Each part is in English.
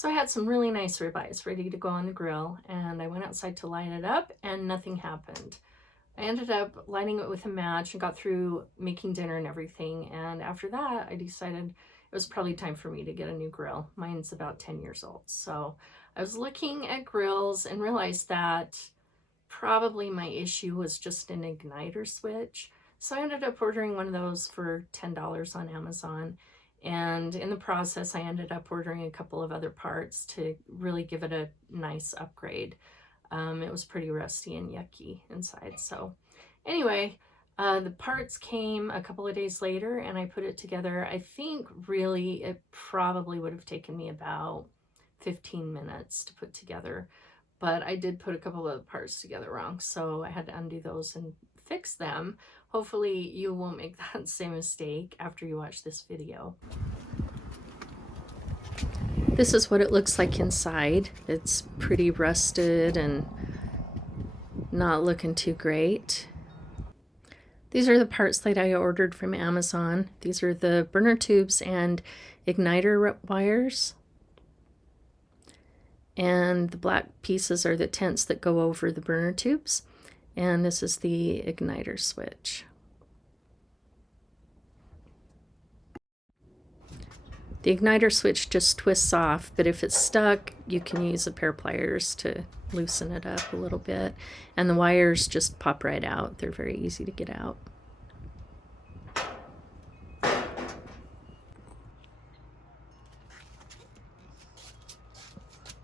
So I had some really nice ribeyes ready to go on the grill, and I went outside to light it up and nothing happened. I ended up lighting it with a match and got through making dinner and everything. And after that, I decided it was probably time for me to get a new grill. Mine's about 10 years old. So I was looking at grills and realized that probably my issue was just an igniter switch. So I ended up ordering one of those for $10 on Amazon. And in the process, I ended up ordering a couple of other parts to really give it a nice upgrade. It was pretty rusty and yucky inside. So anyway, the parts came a couple of days later and I put it together. I think really it probably would have taken me about 15 minutes to put together, but I did put a couple of parts together wrong. So I had to undo those and fix them. Hopefully you won't make that same mistake after you watch this video. This is what it looks like inside. It's pretty rusted and not looking too great. These are the parts that I ordered from Amazon. These are the burner tubes and igniter wires. And the black pieces are the tents that go over the burner tubes. And this is the igniter switch. The igniter switch just twists off, but if it's stuck, you can use a pair of pliers to loosen it up a little bit. And the wires just pop right out. They're very easy to get out.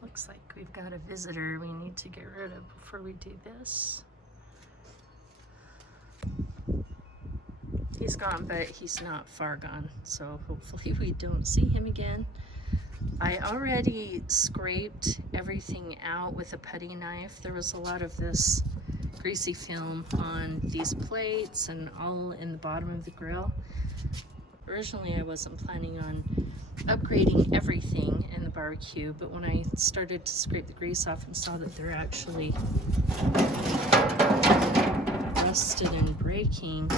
Looks like we've got a visitor we need to get rid of before we do this. He's gone, but he's not far gone, so hopefully we don't see him again. I already scraped everything out with a putty knife. There was a lot of this greasy film on these plates and all in the bottom of the grill. Originally I wasn't planning on upgrading everything in the barbecue, but when I started to scrape the grease off and saw that they're actually rusted and breaking,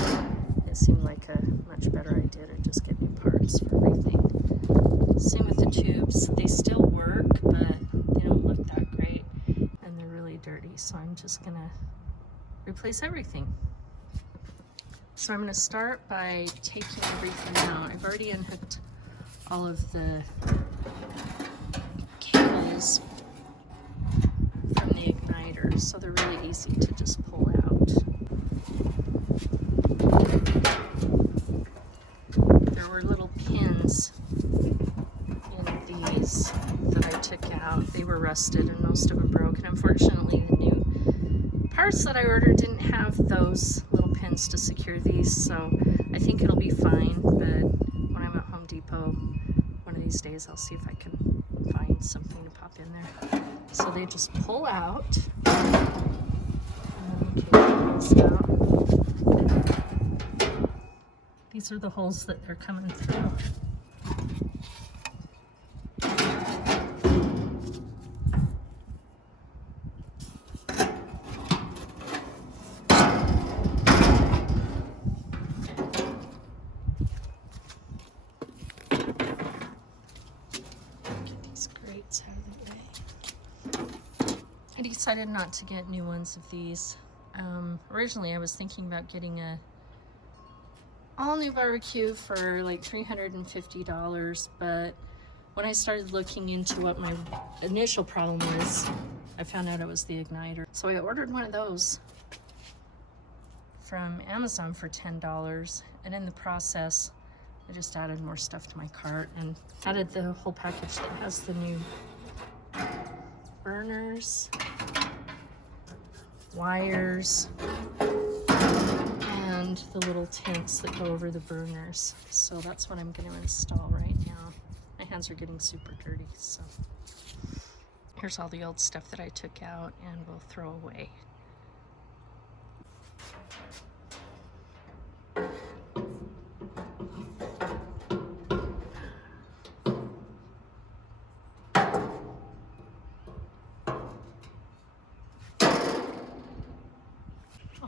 it seemed like a much better idea to just get new parts for everything. Same with the tubes. They still work, but they don't look that great and they're really dirty, so I'm just gonna replace everything. So I'm gonna start by taking everything out. I've already unhooked all of the cables from the igniter, so they're really easy to just pull out. There were little pins in these that I took out. They were rusted and most of them broke, and unfortunately the new parts that I ordered didn't have those little pins to secure these, so I think it'll be fine. But when I'm at Home Depot one of these days, I'll see if I can find something to pop in there. So they just pull out, and then we can take these out. These are the holes that they're coming through. Get these grates out of the way. I decided not to get new ones of these. Originally I was thinking about getting a all new barbecue for like $350, but when I started looking into what my initial problem was, I found out it was the igniter. So I ordered one of those from Amazon for $10, and in the process I just added more stuff to my cart and added the whole package that has the new burners, wires, and the little tents that go over the burners. So that's what I'm going to install right now. My hands are getting super dirty, so here's all the old stuff that I took out and will throw away.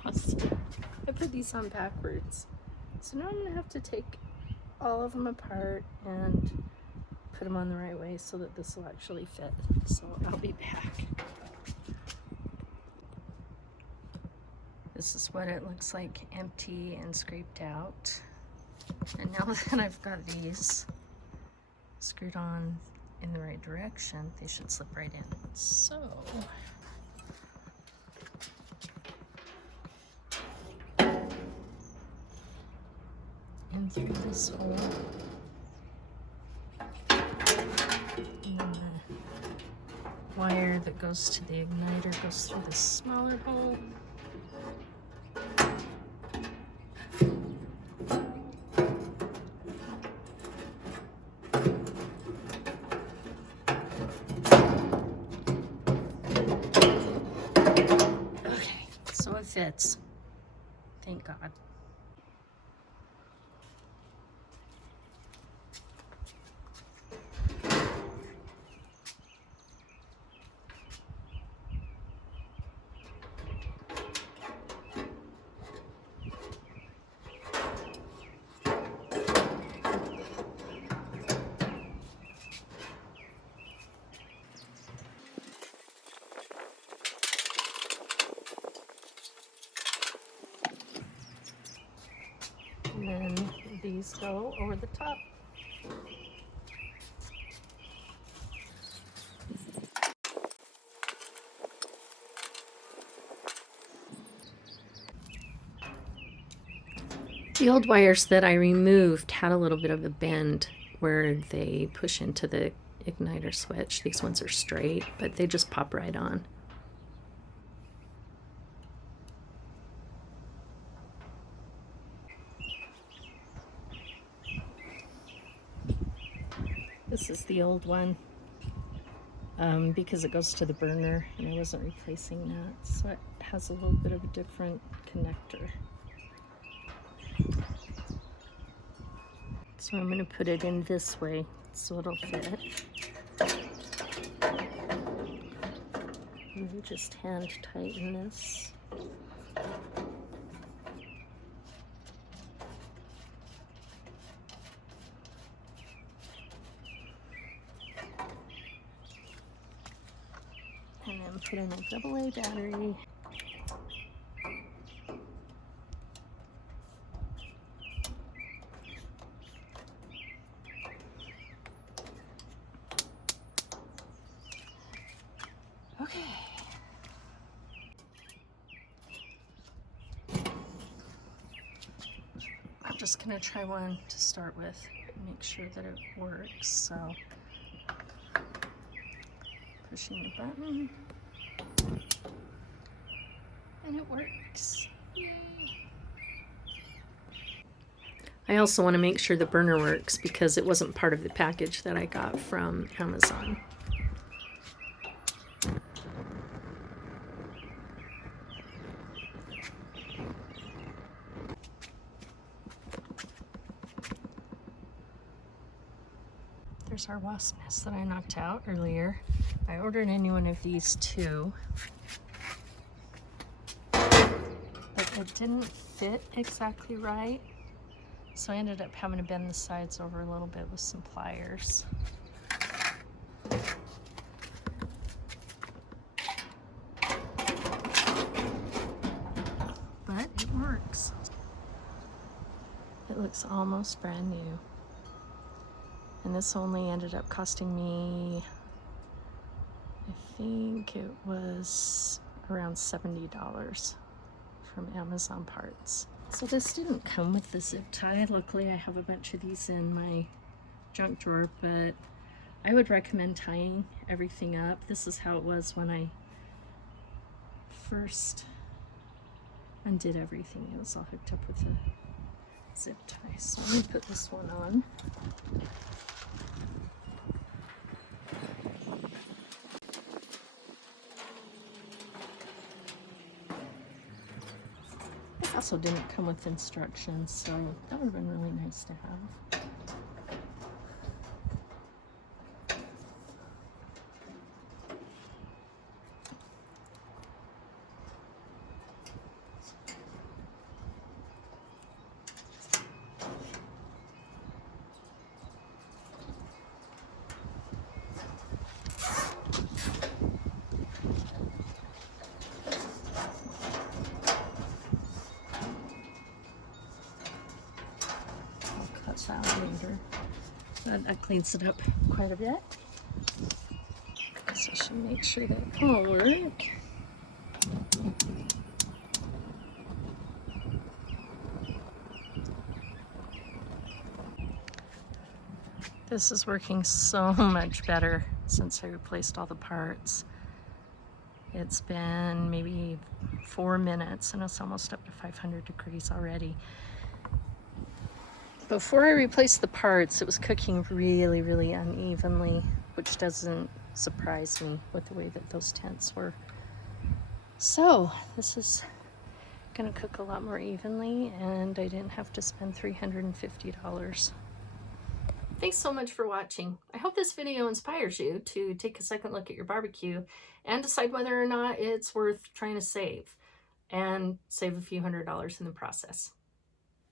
Awesome. I put these on backwards. So now I'm gonna have to take all of them apart and put them on the right way so that this will actually fit. So I'll be back. This is what it looks like, empty and scraped out. And now that I've got these screwed on in the right direction, they should slip right in. So in through this hole, and then the wire that goes to the igniter goes through this smaller hole. Okay, so it fits. Thank God. And then these go over the top. The old wires that I removed had a little bit of a bend where they push into the igniter switch. These ones are straight, but they just pop right on. This is the old one because it goes to the burner and I wasn't replacing that. So it has a little bit of a different connector. So I'm going to put it in this way so it'll fit. And then just hand tighten this. And then put in a AA battery. Okay. I'm just gonna try one to start with, make sure that it works. So, pushing the button, and it works. Yay. I also want to make sure the burner works because it wasn't part of the package that I got from Amazon. There's our wasp nest that I knocked out earlier. I ordered a new one of these too, but it didn't fit exactly right. So I ended up having to bend the sides over a little bit with some pliers. But it works. It looks almost brand new. And this only ended up costing me, I think it was around $70 from Amazon Parts. So this didn't come with the zip tie. Luckily I have a bunch of these in my junk drawer, but I would recommend tying everything up. This is how it was when I first undid everything. It was all hooked up with a zip tie. So let me put this one on. Also didn't come with instructions, so that would have been really nice to have. that cleans it up quite a bit. So I should make sure that all work. This is working so much better since I replaced all the parts. It's been maybe 4 minutes and it's almost up to 500 degrees already. Before I replaced the parts, it was cooking really, really unevenly, which doesn't surprise me with the way that those tents were. So this is gonna cook a lot more evenly, and I didn't have to spend $350. Thanks so much for watching. I hope this video inspires you to take a second look at your barbecue and decide whether or not it's worth trying to save, and save a few $100s in the process.